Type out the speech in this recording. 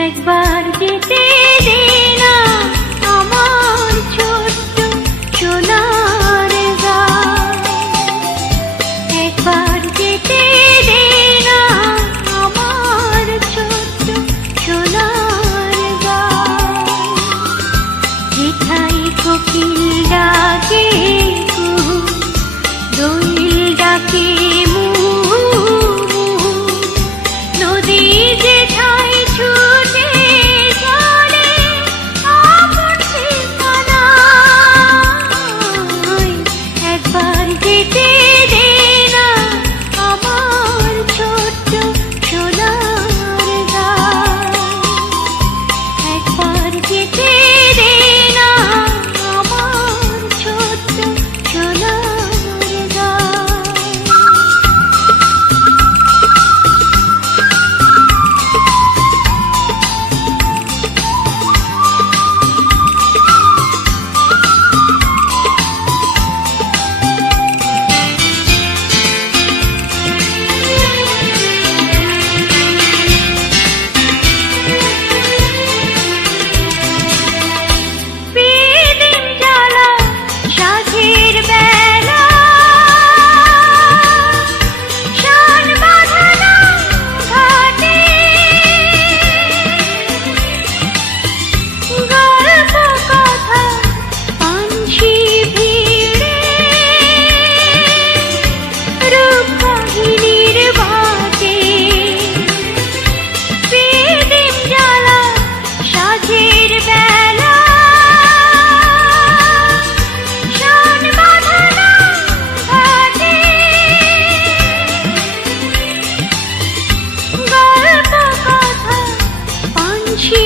একবার যেতে দে না আমার ছোট্ট সোনার গাঁ। একবার যেতে দে না আমার ছোট্ট সোনার গাঁ। যেথায় কোকিল ডাকে কুহু, দোয়েল ডাকে মুহু মুহু, নদী যেথায় ছুটে চলে আপন ঠিকানায়। একবার যেতে দে না আমার ছোট্ট সোনার গাঁ। একবার যেতে দে না আমার ছোট্ট সোনার গাঁ। প্রীতিম জ্বালা সাথীর বেলা, শান বাঁধানো ঘাটে, গল্প কথা পাঞ্ছি ভিড়ে, রূপ কাহিনীর বাটে। প্রীতিম জ্বালা সাথীর বেলা, শান বাঁধানো ঘাটে, গল্প কথা পাঞ্ছি